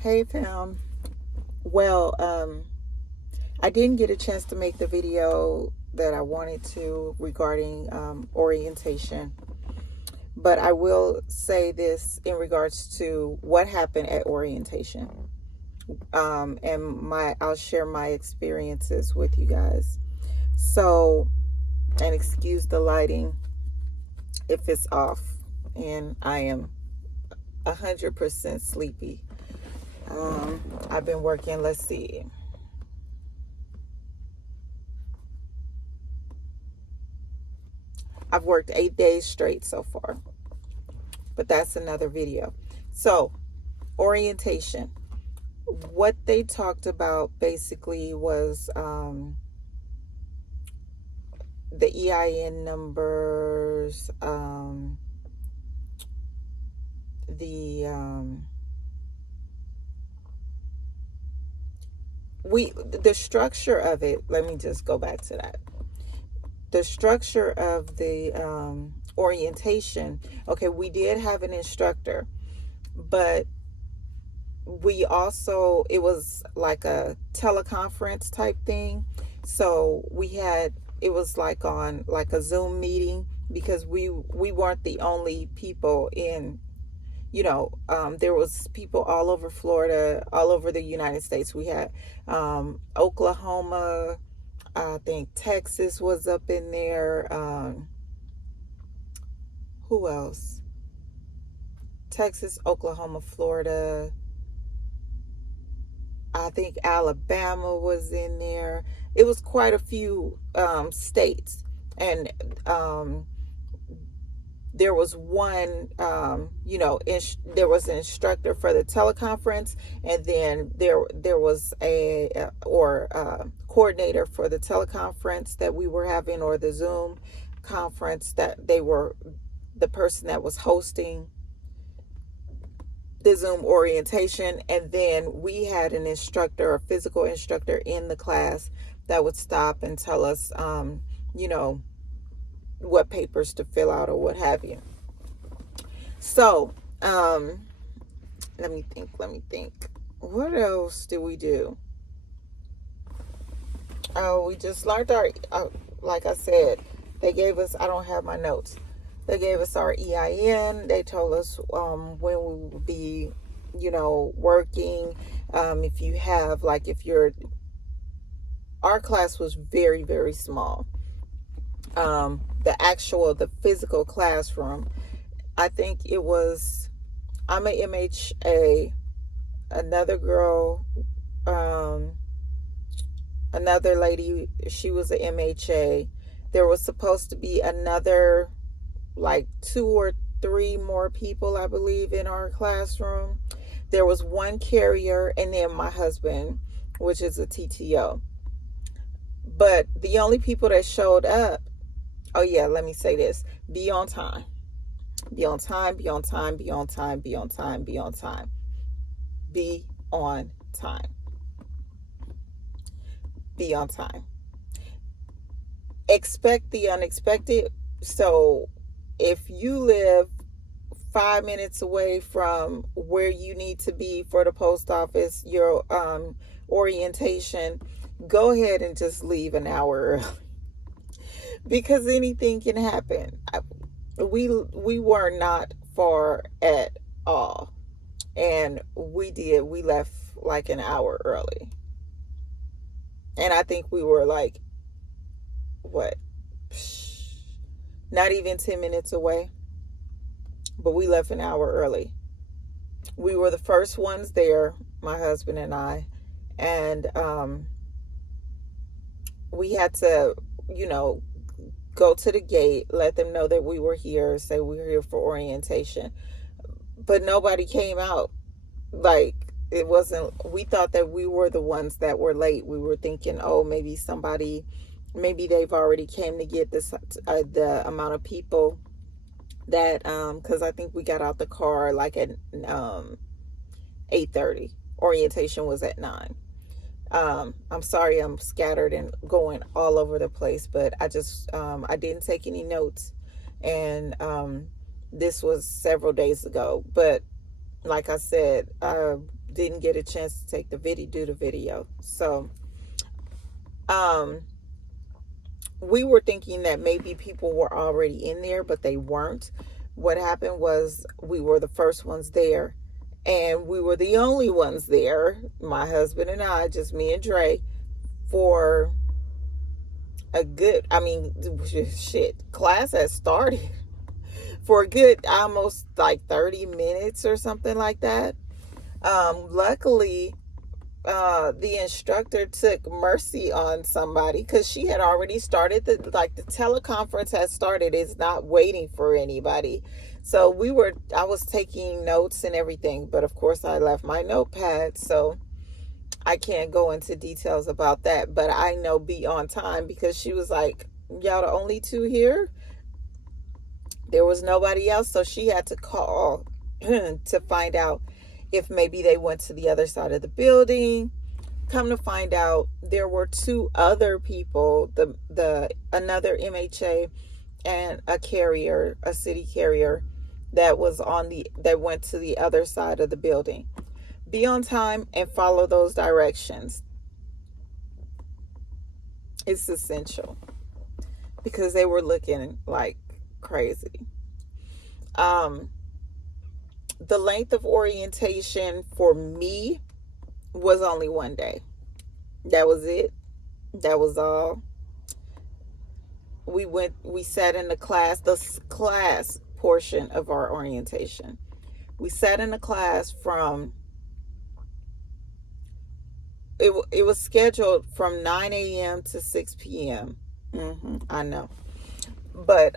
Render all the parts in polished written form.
Hey fam. Well, I didn't get a chance to make the video that I wanted to regarding orientation, but I will say this in regards to what happened at orientation. And I'll share my experiences with you guys. So, and excuse the lighting if it's off, and I am 100% sleepy. I've been working, let's see. I've worked 8 days straight so far, but that's another video. So, orientation. What they talked about basically was the EIN numbers, the structure of it. Let me just go back to that. The structure of the orientation. Okay, we did have an instructor, but we also, it was like a teleconference type thing. So it was like on like a Zoom meeting, because we weren't the only people in, there was people all over Florida, all over the United States. We had Oklahoma, I think Texas was up in there. Who else? Texas, Oklahoma, Florida. I think Alabama was in there. It was quite a few states. And there was one, there was an instructor for the teleconference, and then there was a coordinator for the teleconference that we were having, or the Zoom conference, that they were the person that was hosting the Zoom orientation. And then we had an instructor, a physical instructor in the class that would stop and tell us, what papers to fill out or what have you. So, let me think. What else did we do? We just learned like I said, they gave us, I don't have my notes. They gave us our EIN. They told us when we would be, working. If you have, our class was very, very small. The physical classroom, I think it was, I'm an MHA, another girl, another lady, she was an MHA. There was supposed to be another, like 2 or 3 more people, I believe, in our classroom. There was one carrier, and then my husband, which is a TTO. But the only people that showed up, oh yeah, let me say this: be on time. Be on time, be on time, be on time, be on time, be on time. Be on time. Be on time. Expect the unexpected. So if you live 5 minutes away from where you need to be for the post office, your orientation, go ahead and just leave an hour early. Because anything can happen. We were not far at all, and we left like an hour early, and I think we were like, not even 10 minutes away, but we left an hour early. We were the first ones there, my husband and I, and we had to, go to the gate, let them know that we were here, say we were here for orientation. But nobody came out. Like, it wasn't, we thought that we were the ones that were late. We were thinking, oh, maybe they've already came to get this, the amount of people that, because I think we got out the car like at 8:30. Orientation was at 9. I'm sorry, I'm scattered and going all over the place, but I didn't take any notes, and this was several days ago. But like I said, didn't get a chance to take the video. So we were thinking that maybe people were already in there, but they weren't. What happened was we were the first ones there, and we were the only ones there, my husband and I, just me and Dre, for a good, class has started for a good almost like 30 minutes or something like that. Luckily, the instructor took mercy on somebody because she had already started the teleconference had started. It's not waiting for anybody. So I was taking notes and everything, but of course I left my notepad, so I can't go into details about that, but I know be on time because she was like, y'all the only two here. There was nobody else, so she had to call to find out if maybe they went to the other side of the building. Come to find out, there were two other people, another MHA and a carrier, a city carrier that went to the other side of the building. Be on time and follow those directions. It's essential because they were looking like crazy. The length of orientation for me was only 1 day. That was it. That was all. We sat in the class portion of our orientation. We sat in the class from, it was scheduled from 9 a.m. to 6 p.m. I know. But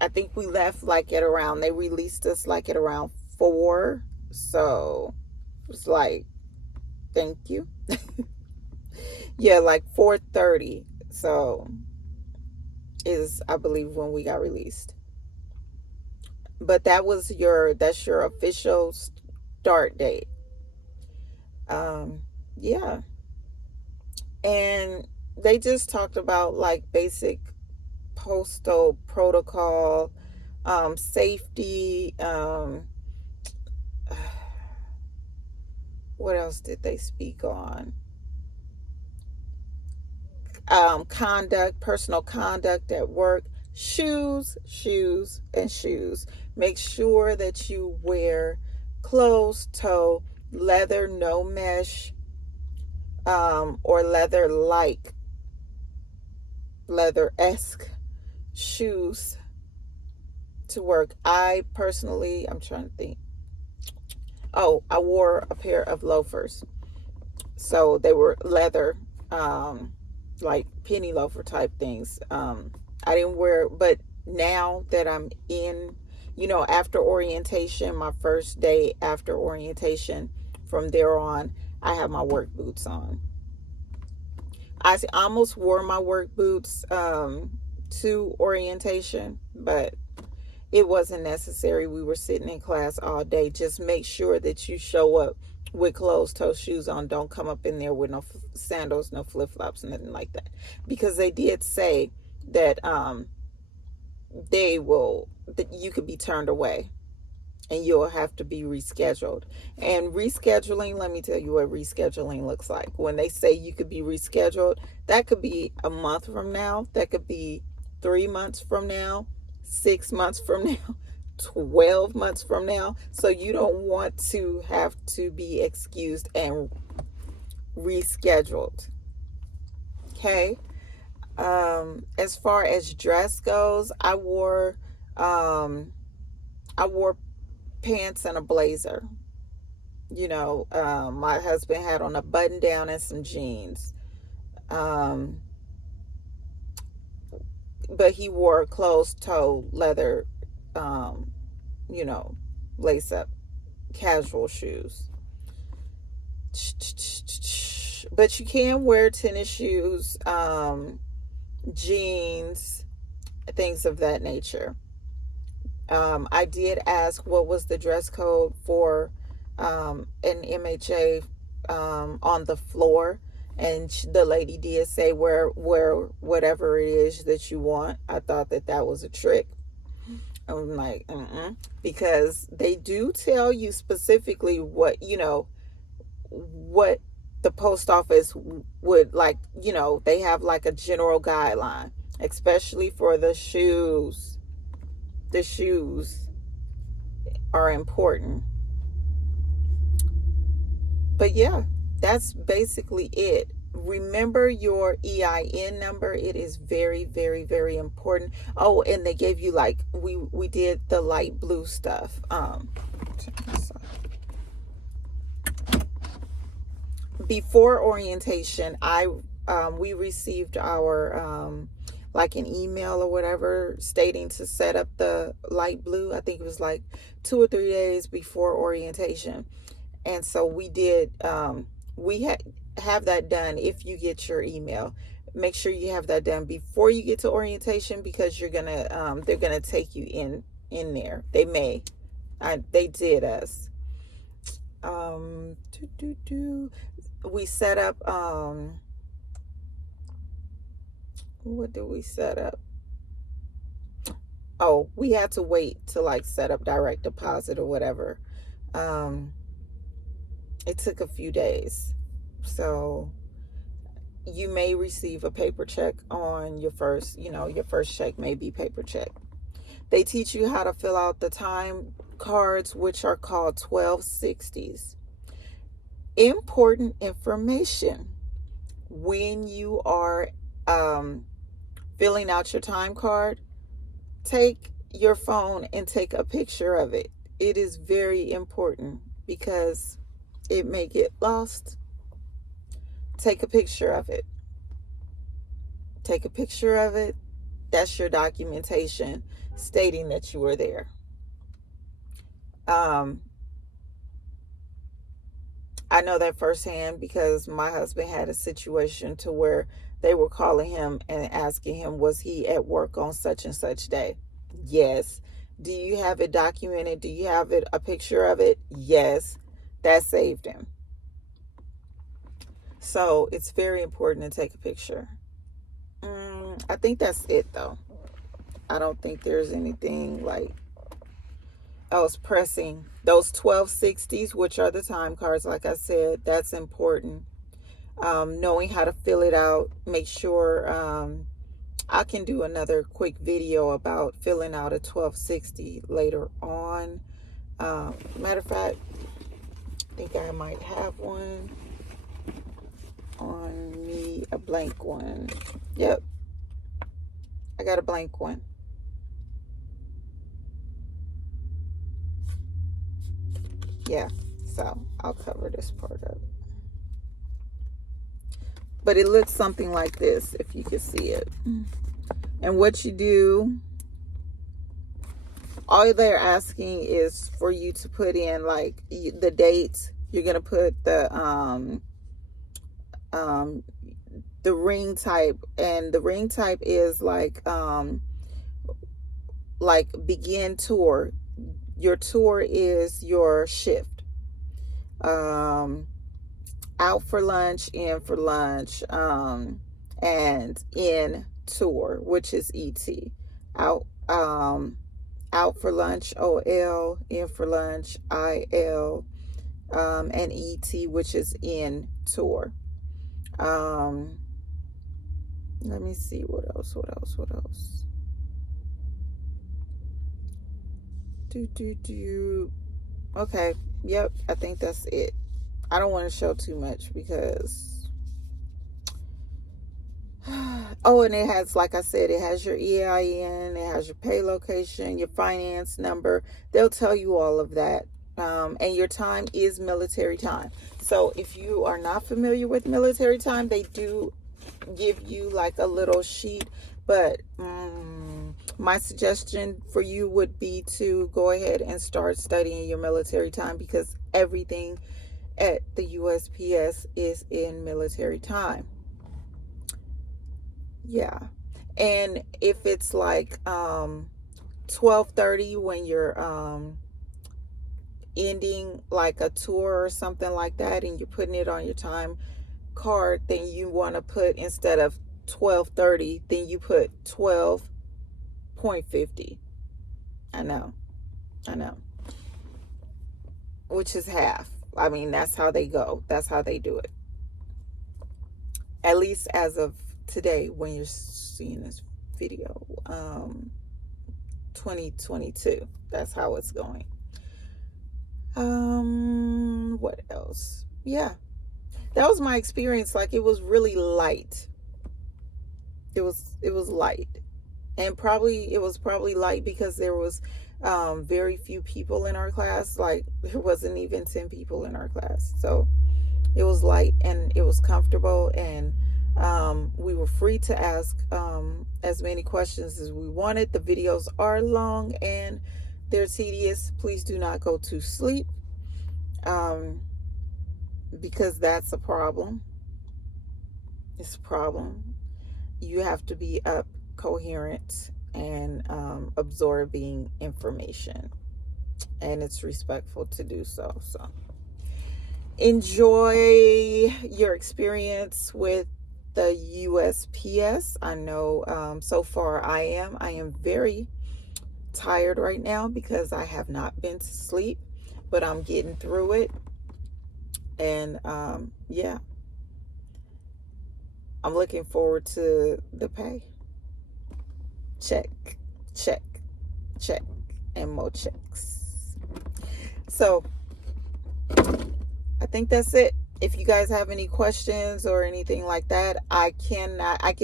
I think we left they released us at around 4. So it was like, thank you. Yeah, 4:30. So is, I believe, when we got released. But that's your official start date. Yeah. And they just talked about basic postal protocol, safety, what else did they speak on? Conduct, personal conduct at work, shoes. Make sure that you wear closed toe, leather, no mesh, or leather-esque shoes to work. I personally, I'm trying to think. Oh, I wore a pair of loafers. So they were leather, penny loafer type things. I didn't wear, but now that I'm in, after orientation, my first day after orientation, from there on, I have my work boots on. I almost wore my work boots to orientation, but it wasn't necessary. We were sitting in class all day. Just make sure that you show up with closed-toe shoes on. Don't come up in there with no sandals, no flip-flops, nothing like that. Because they did say that you could be turned away and you'll have to be rescheduled. And rescheduling, let me tell you what rescheduling looks like. When they say you could be rescheduled, that could be a month from now. That could be 3 months from now, 6 months from now, 12 months from now. So you don't want to have to be excused and rescheduled. Okay. As far as dress goes, I wore pants and a blazer. My husband had on a button down and some jeans. But he wore closed toe leather, lace up casual shoes. But you can wear tennis shoes, jeans, things of that nature. I did ask what was the dress code for an MHA on the floor, and the lady did say wear whatever it is that you want. I thought that was a trick. I'm like, because they do tell you specifically what, what the post office would like, they have like a general guideline, especially for the shoes. The shoes are important. But yeah, that's basically it. Remember your EIN number. It is very, very, very important. Oh, and they gave you like we did the light blue stuff. Before orientation, we received our like an email or whatever stating to set up the light blue. I think it was like 2 or 3 days before orientation. And so we did, have that done. If you get your email, make sure you have that done before you get to orientation, because you're gonna, they're gonna take you in there. They did us. We set up, what did we set up? Oh, we had to wait to like set up direct deposit or whatever. It took a few days. So you may receive a paper check on your first, your first check may be paper check. They teach you how to fill out the time cards, which are called 1260s. Important information when you are filling out your time card. Take your phone and take a picture of it. It is very important because it may get lost. Take a picture of it. Take a picture of it. That's your documentation stating that you were there. I know that firsthand because my husband had a situation to where they were calling him and asking him, was he at work on such and such day? Yes. Do you have it documented? Do you have a picture of it? Yes. That saved him. So it's very important to take a picture. I think that's it though. I don't think there's anything like else pressing. Those 1260s, which are the time cards, like I said, that's important. Knowing how to fill it out. Make sure I can do another quick video about filling out a 1260 later on. Matter of fact, I think I might have one on me, a blank one. Yep, I got a blank one. Yeah, so I'll cover this part up. But it looks something like this, if you can see it. And what you do, all they're asking is for you to put in like the dates. You're gonna put the ring type, and the ring type is like begin tour. Your tour is your shift. Out for lunch, in for lunch, and in tour, which is ET. Out for lunch, OL, in for lunch, IL, and ET, which is in tour. Let me see what else. Okay, yep, I think that's it. I don't want to show too much because oh, and it has, like I said, it has your EIN, it has your pay location, your finance number. They'll tell you all of that. And your time is military time. So if you are not familiar with military time, they do give you like a little sheet, but my suggestion for you would be to go ahead and start studying your military time, because everything at the USPS is in military time. Yeah. And if it's like 12:30 when you're ending like a tour or something like that, and you're putting it on your time card, then you want to put, instead of 12:30, then you put 12.50. I know. I know. Which is half. I mean, that's how they go. That's how they do it. At least as of today, when you're seeing this video, 2022. That's how it's going. What else? Yeah. That was my experience. Like, it was really light. It was light. And it was probably light because there was very few people in our class. Like, there wasn't even 10 people in our class. So it was light and it was comfortable, and we were free to ask as many questions as we wanted. The videos are long and they're tedious. Please do not go to sleep, because that's a problem. It's a problem. You have to be up, coherent, and absorbing information, and it's respectful to do so. So enjoy your experience with the USPS. I know so far I am very tired right now because I have not been to sleep, but I'm getting through it. And yeah, I'm looking forward to the pay. Check, check, check, and more checks. So I think that's it. If you guys have any questions or anything like that, I can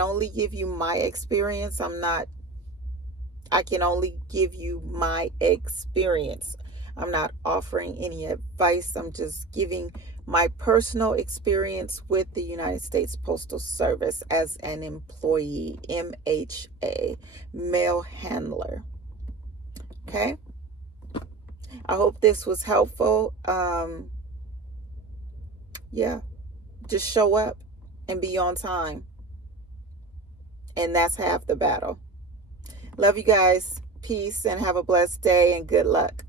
only give you my experience. I can only give you my experience. I'm not offering any advice. I'm just giving my personal experience with the United States Postal Service as an employee, MHA, mail handler. Okay? I hope this was helpful. Yeah, just show up and be on time. And that's half the battle. Love you guys. Peace and have a blessed day and good luck.